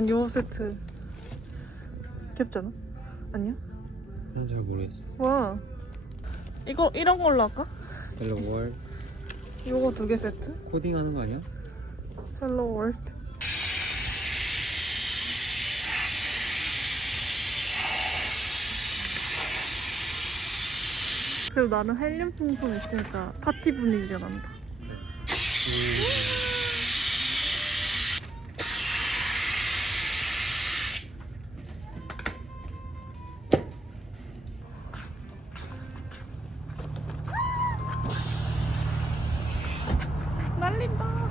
난 요 세트 귀엽잖아? 아니야? 난 잘 모르겠어. 와 이거 이런 걸로 할까? 헬로 월 요거 두 개 세트? 코딩하는 거 아니야? 헬로 월드 그리고 나는 헬륨 풍선 있으니까 파티 분위기가 난다 날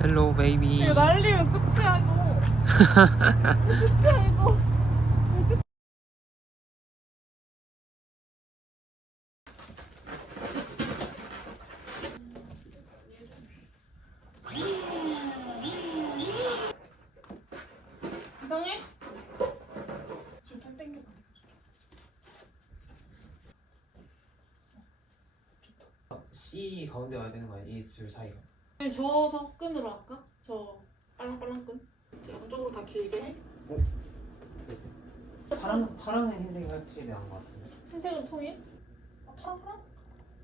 헬로 베이비. 이거 날리면 끝이야 이거 끝이야 이거 이상해? 좀더 땡겨봐 C 가운데 와야 되는 거 아니야? 이줄 사이가. 아니 저, 저 끈으로 할까? 저 빨랑빨랑 끈 양쪽으로 다 길게 해? 파랑 파랑은 흰색이 확실히 나은 것 같은데. 흰색은 통일? 아 파랑?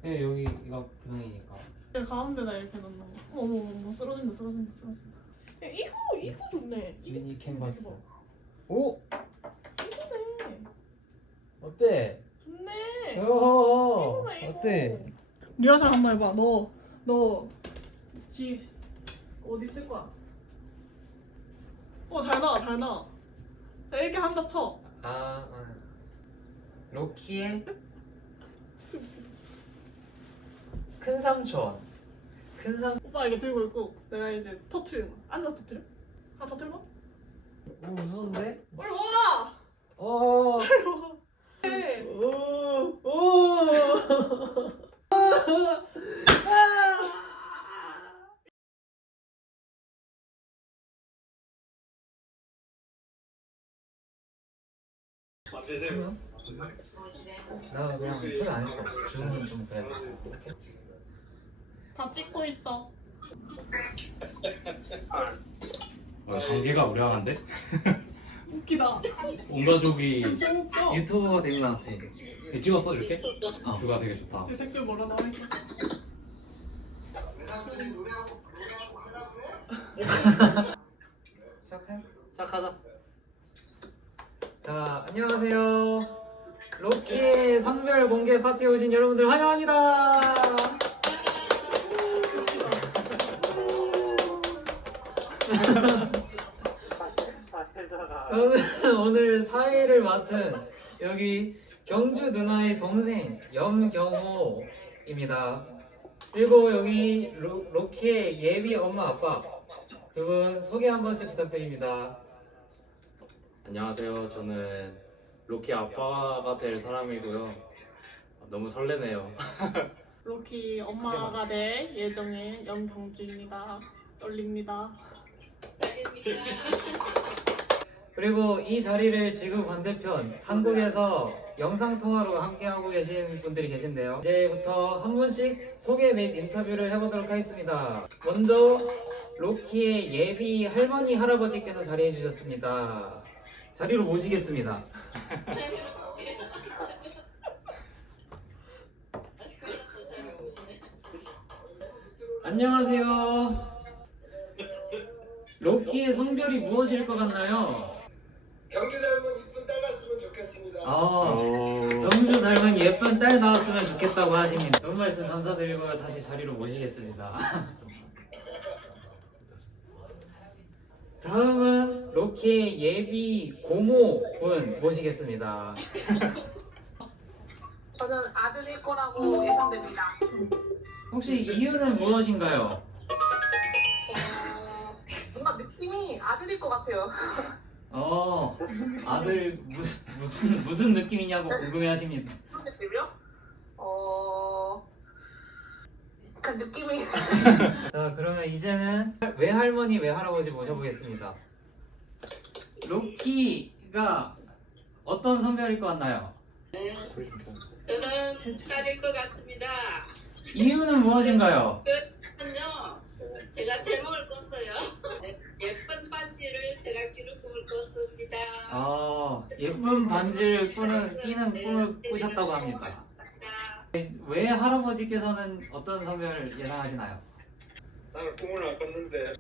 네 여기 이거 분홍이니까. 여기 가운데다 이렇게 넣는 거 어머 어머 어머 쓰러진다 쓰러진다 쓰러진다 야 이거 이거 좋네 미니 캔버스. 오 이거네 어때? 좋네 오 이거네 이거 어때? 리허설 한번 해봐 너너 지 어디 쓸 거야? 어 잘 나와 잘 나와 자 이렇게 한다 쳐 아, 아. 로키의. 큰 삼촌. 큰 삼. 오빠 이거 들고 있고 내가 이제 터트리는 거야 앉아서 터트려? 아 터트려봐 오 무서운데? 빨리 와! 오. 빨리 와 네. 오. 오. 나 그냥 표현 안 했어. 주문은 좀 그래. 다 찍고 있어 어, 관계가 우량한데? 웃기다 온 가족이 진짜 웃겨 유튜버가 된것 같아. 이렇게 찍었어 이렇게? 어. 그가 되게 좋다. 내 댓글 뭐라 나와 있어 시작해. 시작하자. 자, 안녕하세요. 로키의 성별 공개 파티에 오신 여러분들 환영합니다. 저는 오늘 사회를 맡은 여기 경주 누나의 동생 염경호입니다. 그리고 여기 로, 로키의 예비 엄마 아빠 두 분 소개 한 번씩 부탁드립니다. 안녕하세요. 저는 로키 아빠가 될 사람이고요. 너무 설레네요. 로키 엄마가 될 예정인 염경주입니다 떨립니다 그리고 이 자리를 지구 반대편 한국에서 영상 통화로 함께 하고 계신 분들이 계신데요. 이제부터 한 분씩 소개 및 인터뷰를 해보도록 하겠습니다. 먼저 로키의 예비 할머니 할아버지께서 자리해 주셨습니다. 자리로 모시겠습니다. 안녕하세요. 로키의 성별이 무엇일 것 같나요? 경주 닮은 이쁜 딸 낳았으면 좋겠습니다. 아, 오. 경주 닮은 예쁜 딸 나왔으면 좋겠다고 하십니다. 좋은 말씀 감사드리고 다시 자리로 모시겠습니다. 다음은 로키의 예비 고모 분 모시겠습니다. 저는 아들일 거라고 예상됩니다. 혹시 이유는 무엇인가요? 어, 뭔가 느낌이 아들일 것 같아요. 어 아들 무슨 무슨 무슨 느낌이냐고 궁금해하십니다. 무슨 느낌이요? 어... 그 느낌이 자 그러면 이제는 외할머니 외할아버지 모셔보겠습니다. 로키가 어떤 성별일 것 같나요? 저는 딸일 것 같습니다. 이유는 무엇인가요? 한요, 제가 대목을 껐어요. 예쁜 반지를 제가 끼는 꿈을 꿨습니다. 아 예쁜 반지를 꾸는 끼는 꿈을 꾸셨다고 합니다. 왜 할아버지께서는 어떤 성별을 예상하시나요? 나는 꿈을 안 꿨는데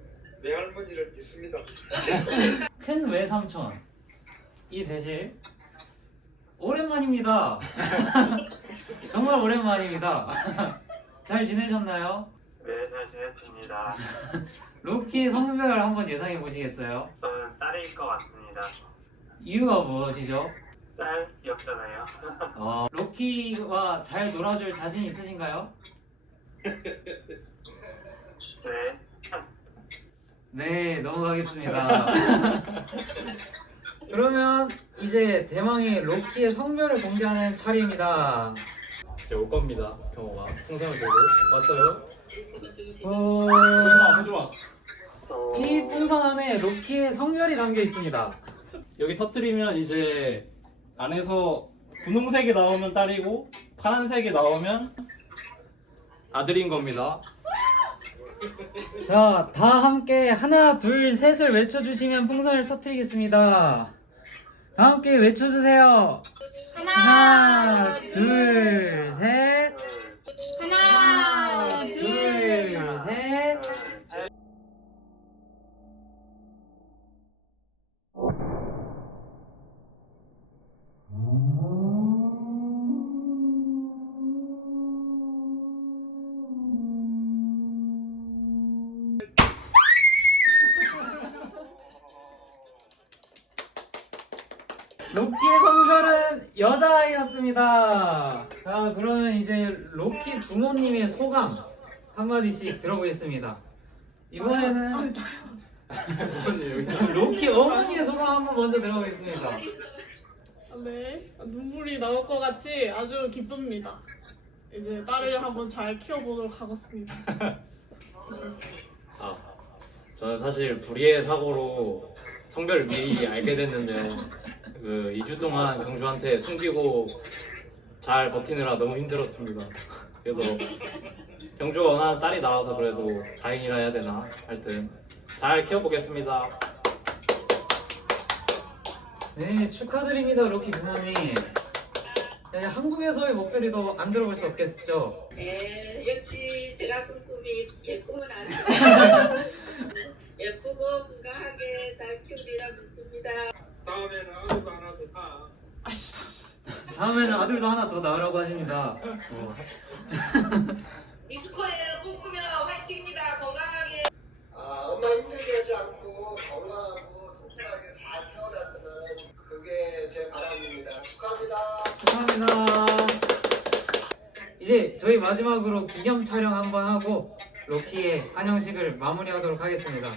내 할머니를 믿습니다. 큰 외삼촌 이 되실 오랜만입니다. 정말 오랜만입니다. 잘 지내셨나요? 네, 잘 지냈습니다. 로키의 성별 한번 예상해 보시겠어요? 저는 딸일 것 같습니다. 이유가 무엇이죠? 딸 귀엽잖아요. 어, 로키와 잘 놀아줄 자신 있으신가요? 네. 네, 넘어가겠습니다. 그러면 이제 대망의 로키의 성별을 공개하는 차례입니다. 이제 올 겁니다. 경호가 풍선을 들고 왔어요. 오, 좋아. 어, 이 풍선 안에 로키의 성별이 담겨 있습니다. 여기 터트리면 이제 안에서 분홍색이 나오면 딸이고 파란색이 나오면 아들인 겁니다. 자, 다 함께 하나, 둘, 셋을 외쳐주시면 풍선을 터트리겠습니다. 다 함께 외쳐주세요. 하나, 둘, 셋. 로키의 성별은 여자아이였습니다. 자, 그러면 이제 로키 부모님의 소감 한마디씩 들어보겠습니다. 이번에는 로키 어머니의 소감 한번 먼저 들어보겠습니다. 아, 네. 눈물이 나올 것 같이 아주 기쁩니다. 이제 딸을 한번 잘 키워보도록 하겠습니다. 아, 저는 사실 불의의 사고로 성별을 미리 알게 됐는데요. 그 2주 동안 경주한테 숨기고 잘 버티느라 너무 힘들었습니다. 그래서 경주가 원하는 딸이 나와서 그래도 다행이라 해야 되나? 하여튼 잘 키워보겠습니다. 네, 축하드립니다, 로키 부모님. 네, 한국에서의 목소리도 안 들어볼 수 없겠죠? 예, 역시 제가 꾼 꿈이 제 꿈은 아니고 예쁘고 건강하게 잘 키우리라 믿습니다. 다음에는 아무도 안 와서 다. 다음에는 아들도 하나 더 낳으라고 하십니다. 어. 미스코리아 꿈꾸며 화이팅입니다. 건강하게. 아, 엄마 힘들게 하지 않고 건강하고 튼튼하게 잘 태어났으면 그게 제 바람입니다. 축하합니다. 감사합니다. 이제 저희 마지막으로 기념 촬영 한번 하고 로키의 한영식을 마무리하도록 하겠습니다.